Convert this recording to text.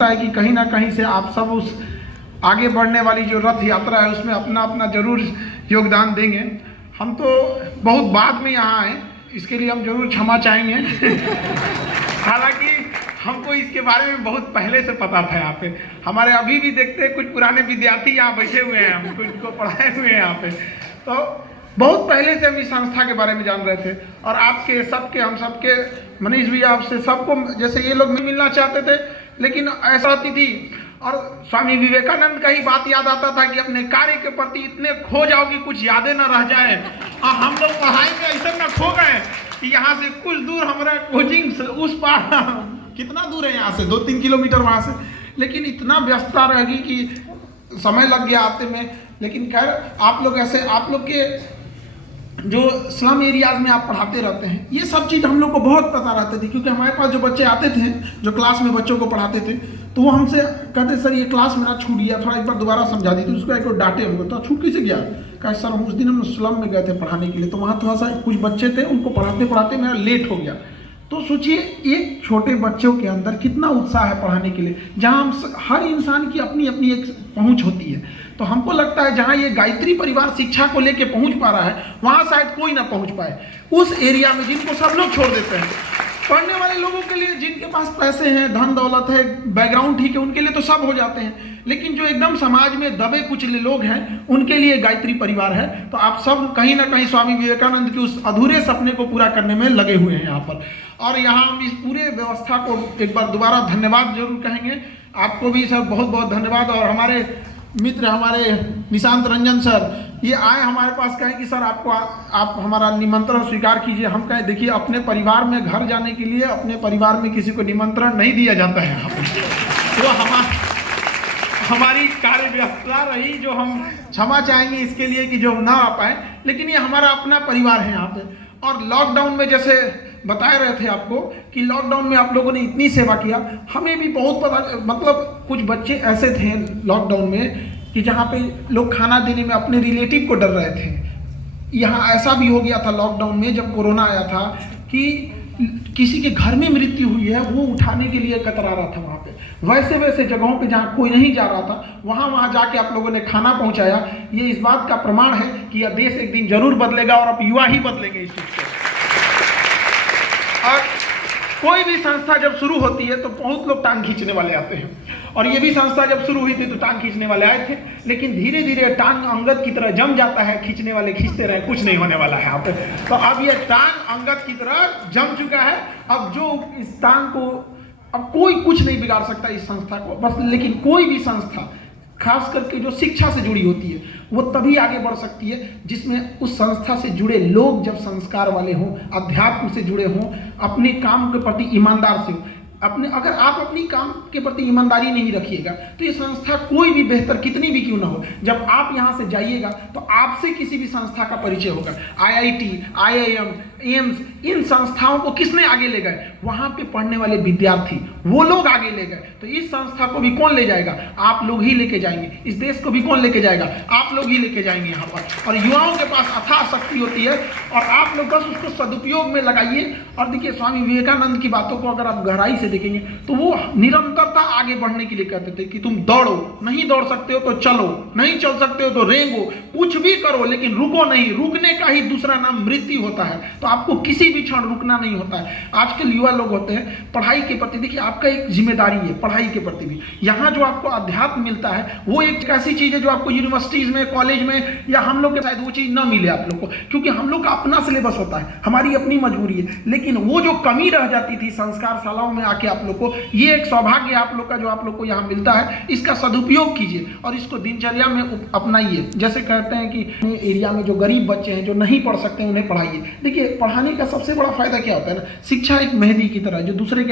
है कि कहीं ना कहीं से आप सब उस आगे बढ़ने वाली जो रथ यात्रा है उसमें अपना अपना जरूर योगदान देंगे। हम तो बहुत बाद में यहाँ आए, इसके लिए हम जरूर क्षमा चाहेंगे। हालांकि हमको इसके बारे में बहुत पहले से पता था। यहाँ पे हमारे अभी भी देखते हैं कुछ पुराने विद्यार्थी यहाँ बैठे हुए हैं, हम कुछ को पढ़ाए हुए हैं यहाँ पे। तो बहुत पहले से हम इस संस्था के बारे में जान रहे थे और आपके सबके हम सबके मनीष भी आपसे सबको जैसे ये लोग मिलना चाहते थे, लेकिन ऐसा होती थी। और स्वामी विवेकानंद का ही बात याद आता था कि अपने कार्य के प्रति इतने खो जाओ कि कुछ यादें न रह जाए। और हम लोग पढ़ाई में ऐसा न खो गए कि यहाँ से कुछ दूर हमारा कोचिंग उस पार कितना दूर है यहाँ से 2-3 किलोमीटर वहाँ से, लेकिन इतना व्यस्तता रहेगी कि समय लग गया आते में। लेकिन खैर आप लोग ऐसे आप लोग के जो स्लम एरियाज में आप पढ़ाते रहते हैं, ये सब चीज़ हम लोग को बहुत पता रहती थी। क्योंकि हमारे पास जो बच्चे आते थे जो क्लास में बच्चों को पढ़ाते थे, तो वो हमसे कहते सर ये क्लास मेरा छूट गया, थोड़ा एक बार दोबारा समझा दी। तो उसको एक डांटे हमको, तो छूट कैसे गया? कहा सर उस दिन हम स्लम में गए थे पढ़ाने के लिए, तो वहाँ थोड़ा सा कुछ बच्चे थे, उनको पढ़ाते पढ़ाते मेरा लेट हो गया। तो सोचिए एक छोटे बच्चों के अंदर कितना उत्साह है पढ़ाने के लिए, जहाँ हम हर इंसान की अपनी अपनी एक पहुँच होती है। तो हमको लगता है जहाँ ये गायत्री परिवार शिक्षा को लेके पहुँच पा रहा है, वहाँ शायद कोई ना पहुँच पाए। उस एरिया में जिनको सब लोग छोड़ देते हैं, पढ़ने वाले लोगों के लिए जिनके पास पैसे हैं, धन दौलत है, बैकग्राउंड ठीक है, उनके लिए तो सब हो जाते हैं। लेकिन जो एकदम समाज में दबे कुचले लोग हैं, उनके लिए गायत्री परिवार है। तो आप सब कहीं ना कहीं स्वामी विवेकानंद के उस अधूरे सपने को पूरा करने में लगे हुए हैं यहाँ पर। और यहाँ हम इस पूरे व्यवस्था को एक बार दोबारा धन्यवाद जरूर कहेंगे। आपको भी सर बहुत बहुत धन्यवाद। और हमारे मित्र हमारे निशांत रंजन सर ये आए हमारे पास, कहें कि सर आपको आप हमारा निमंत्रण स्वीकार कीजिए। हम कहें देखिए अपने परिवार में घर जाने के लिए अपने परिवार में किसी को निमंत्रण नहीं दिया जाता है यहाँ पर। तो हमारी कार्य व्यस्तता रही, जो हम क्षमा चाहेंगे इसके लिए कि जो हम ना आ पाए, लेकिन ये हमारा अपना परिवार है यहाँ पे। और लॉकडाउन में जैसे बता रहे थे आपको कि लॉकडाउन में आप लोगों ने इतनी सेवा किया, हमें भी बहुत पता। मतलब कुछ बच्चे ऐसे थे लॉकडाउन में कि जहाँ पे लोग खाना देने में अपने रिलेटिव को डर रहे थे। यहाँ ऐसा भी हो गया था लॉकडाउन में जब कोरोना आया था कि किसी के घर में मृत्यु हुई है, वो उठाने के लिए कतरा रहा था। वहाँ पे वैसे वैसे जगहों पे जहाँ कोई नहीं जा रहा था, वहाँ जाके आप लोगों ने खाना पहुँचाया। ये इस बात का प्रमाण है कि यह देश एक दिन जरूर बदलेगा और अब युवा ही बदलेंगे इस चीज़ से। और कोई भी संस्था जब शुरू होती है तो बहुत लोग टांग खींचने वाले आते हैं, और ये भी संस्था जब शुरू हुई थी तो टांग खींचने वाले आए थे। लेकिन धीरे धीरे टांग अंगद की तरह जम जाता है, खींचने वाले खींचते रहे, कुछ नहीं होने वाला है यहाँ पे। तो अब ये टांग अंगद की तरह जम चुका है। अब जो इस टांग को अब कोई कुछ नहीं बिगाड़ सकता इस संस्था को बस। लेकिन कोई भी संस्था खास करके जो शिक्षा से जुड़ी होती है वो तभी आगे बढ़ सकती है जिसमें उस संस्था से जुड़े लोग जब संस्कार वाले हों, अध्यात्म से जुड़े हों, अपने काम के प्रति ईमानदार से हों। अगर आप अपनी काम के प्रति ईमानदारी नहीं रखिएगा तो ये संस्था कोई भी बेहतर कितनी भी क्यों ना हो, जब आप यहाँ से जाइएगा तो आपसे किसी भी संस्था का परिचय होगा। IIT, IIM, एम्स, इन संस्थाओं को किसने आगे ले गए? वहाँ पे पढ़ने वाले विद्यार्थी, वो लोग आगे ले गए। तो इस संस्था को भी कौन ले जाएगा? आप लोग ही लेके जाएंगे। इस देश को भी कौन लेके जाएगा? आप लोग ही लेके जाएंगे यहाँ पर। और युवाओं के पास अथाह शक्ति होती है और आप लोग बस उसको सदुपयोग में लगाइए। और देखिए स्वामी विवेकानंद की बातों को अगर आप गहराई से देखेंगे तो वो निरंतरता आगे बढ़ने के लिए कहते थे कि तुम दौड़ो, नहीं दौड़ सकते हो तो चलो, नहीं चल सकते हो तो रेंगो, कुछ भी करो लेकिन रुको नहीं। रुकने का ही दूसरा नाम मृत्यु होता है। तो आपको किसी भी क्षण रुकना नहीं होता है। आजकल युवा लोग होते हैं पढ़ाई के प्रति, देखिए आपका एक जिम्मेदारी है पढ़ाई के प्रति भी। यहाँ जो आपको अध्यात्म मिलता है वो एक ऐसी चीज है जो आपको यूनिवर्सिटीज में, कॉलेज में या हम लोग के शायद वो चीज ना मिले आप लोग को, क्योंकि हम लोग का अपना सिलेबस होता है, हमारी अपनी मजबूरी है। लेकिन वो जो कमी रह जाती थी संस्कार शालाओं में आके आप लोग को, ये एक सौभाग्य आप लोग का जो आप लोग को यहाँ मिलता है। इसका सदुपयोग कीजिए और इसको दिनचर्या में अपनाइए। जैसे कहते हैं कि एरिया में जो गरीब बच्चे हैं जो नहीं पढ़ सकते उन्हें पढ़ाइए। देखिए पढ़ाने का सबसे बड़ा फायदा क्या होता है ना, शिक्षा एक मेहंदी की तरह जो दूसरे के